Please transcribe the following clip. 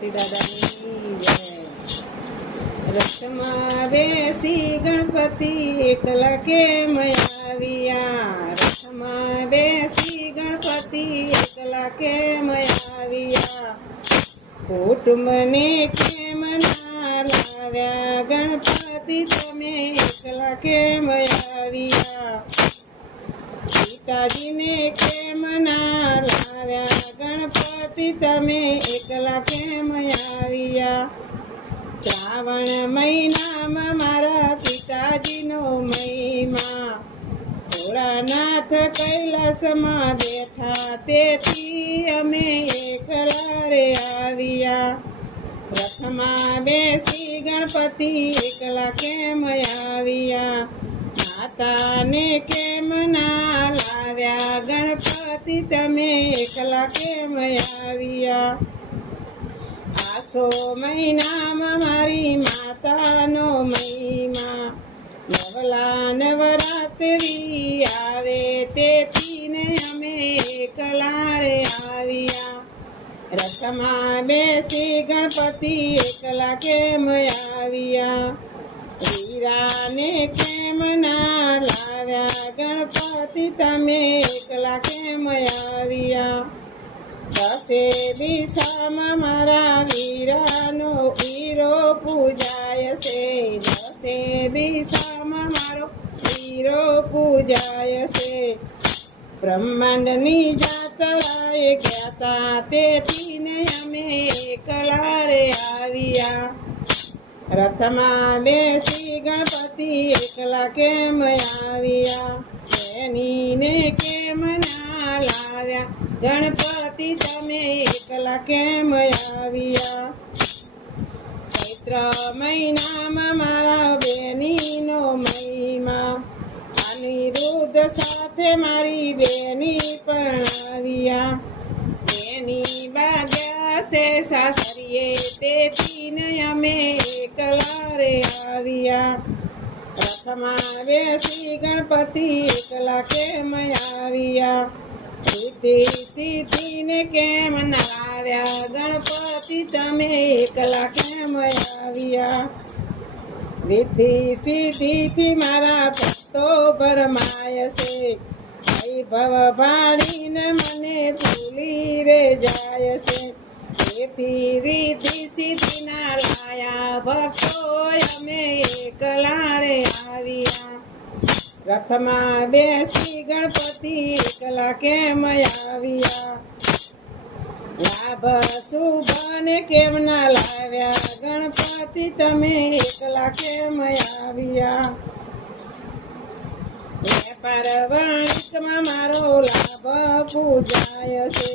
ગણપતિ દાદાની જય રથમાં બેસી ગણપતિ એકલા કેમ આવ્યા રથમાં બેસી ગણપતિ એકલા કેમ આવ્યા કુટુંબને કેમ ના લાવ્યા ગણપતિ તમે એકલા કેમ આવ્યા પિતાજીને કેમ ના લાવ્યા ગણપતિ તમે એકલા કેમ આવ્યા? શ્રાવણ મહિનામાં મારા પિતાજીનો મહિમા. ભોળાનાથ કૈલાસમાં બેઠા, તેથી અમે એકલા રે આવ્યા. રથમાં બેસી ગણપતિ એકલા કેમ આવ્યા? માતાને કેમ ના લાવ્યા ગણપતિ તમે એકલા કેમ આવ્યા આસો મહિનામાં મારી માતાનો મહિમા નવલા નવરાત્રી આવે તેથી ને અમે એકલા રે આવ્યા રથમાં બેસી ગણપતિ એકલા કેમ આવ્યા વીરાને કેમ ના લાવ્યા ગણપતિ તમે એકલા કેમ આવ્યા દસે દિશામાં મારા વીરાનો વીરો પૂજાય છે દસે દિશામાં મારો વીરો પૂજાય છે બ્રહ્માંડની જાતરાએ ગયા તા તેથી ને અમે એકલા રે આવ્યા રથમાં બેસી ગણપતિ એકલા કેમ આવ્યા? એનીને કેમ ના લાવ્યા? ગણપતિ તમે એકલા કેમ આવ્યા? ચૈત્ર મહિનામાં મારા બેનીનો મહિમા. અનિરુદ્ધ સાથે મારી બેની પરણાવ્યા બેની બાગ્યા છે સાસરીએ તેથી અમે એકલા રે આવ્યા રથમાં બેસી ગણપતિ એકલા કેમ આવ્યા સિદ્ધિ સિદ્ધિને કેમ ના આવ્યા ગણપતિ તમે એકલા કેમ આવ્યા રિદ્ધિ સિદ્ધિથી મારા ભક્તો ભરમાય છે વૈભવ ભાળીને મને ભૂલી રે જાય છે તેથી રીતિ સિદ્ધિ ના લાયા ભક્તો અમે એકલા રે આવ્યા રથમાં બેસી ગણપતિ એકલા કેમ આવ્યા લાભ શુભ ને કેમ ના લાવ્યા ગણપતિ તમે એકલા કેમ આવ્યા વેપાર વાણિકમાં મારો લાભ પૂજાય છે